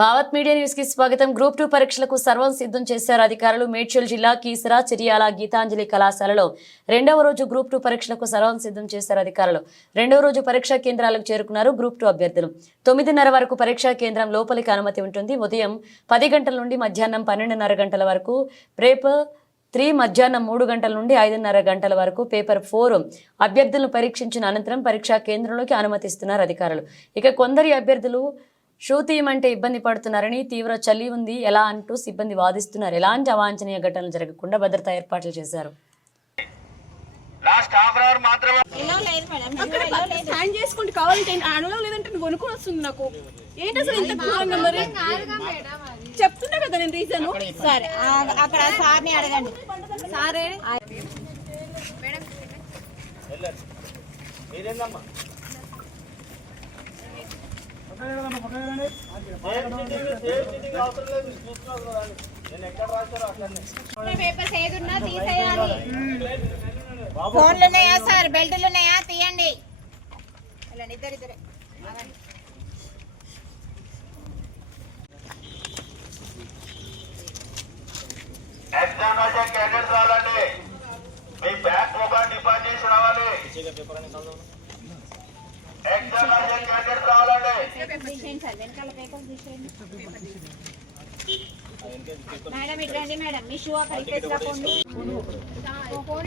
Bhavat media న్యూస్కి స్వాగతం. Group two పరీక్షలకు సర్వం సిద్ధం చేశారు అధికారులు. మేడ్చల్ జిల్లా కీసరా చిరియాల గీతాంజలి కళాశాలలో రెండవ రోజు గ్రూప్ టూ పరీక్షలకు సర్వం సిద్ధం చేశారు అధికారులు. రెండవ రోజు పరీక్షా కేంద్రాలకు చేరుకున్నారు గ్రూప్ టూ అభ్యర్థులు. తొమ్మిదిన్నర వరకు పరీక్షా కేంద్రం లోపలికి అనుమతి ఉంటుంది. ఉదయం పది గంటల నుండి మధ్యాహ్నం పన్నెండున్నర గంటల వరకు పేపర్ త్రీ మధ్యాహ్నం మూడు గంటల నుండి ఐదున్నర గంటల వరకు పేపర్ ఫోర్ అభ్యర్థులను పరీక్షించిన అనంతరం పరీక్షా కేంద్రంలోకి అనుమతిస్తున్నారు అధికారులు. ఇక కొందరి అభ్యర్థులు షూ తీయమంటే ఇబ్బంది పడుతున్నారని తీవ్ర చలి ఉంది ఎలా అంటూ సిబ్బంది వాదిస్తున్నారు. ఎలాంటి అవాంఛనీయ ఘటనలు జరగకుండా భద్రతా ఏర్పాట్లు చేశారు. లాస్ట్ హాఫ్ అవర్ మాత్రమే. చేసుకుంటే కావాలంటే లేదంటే నువ్వు కొనుక్కొని వస్తుంది నాకు. ఏంటి అసలు ఇంత ఘోరంగా మరి? చెప్తున్నా కదా నేను రీజన్. సరే ఆ- అక్కడ సార్ని అడగండి. సారే. మీరేందమ్మా? పేపర్స్ ఏదున్నా తీసేయాలి. ఫోన్లు ఉన్నాయా సార్? బెల్టులు ఉన్నాయా తీయండి ఇద్దరు ఇద్దరే రావాలండి. మీ బ్యాక్ మొబైల్ డిపాజిట్ రావాలి. మేడం ఇటు మేడం మీ షూ అక్కడ ఇచ్చేసిరా పోండి ఫోన్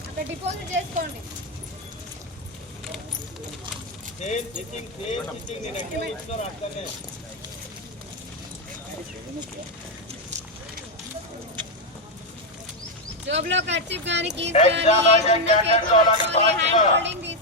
అక్కడ డిపాజిట్ చేసుకోండి సేమ్ స్టిచ్చింగ్ సేమ్ స్టిచ్చింగ్ నేను ఎక్కడ ఇచ్చారో అక్కడనే జాబ్లో ఖర్చు కానీ కీస్ క్యాండిడేట్స్ రావాలని హ్యాండ్ హోల్డింగ్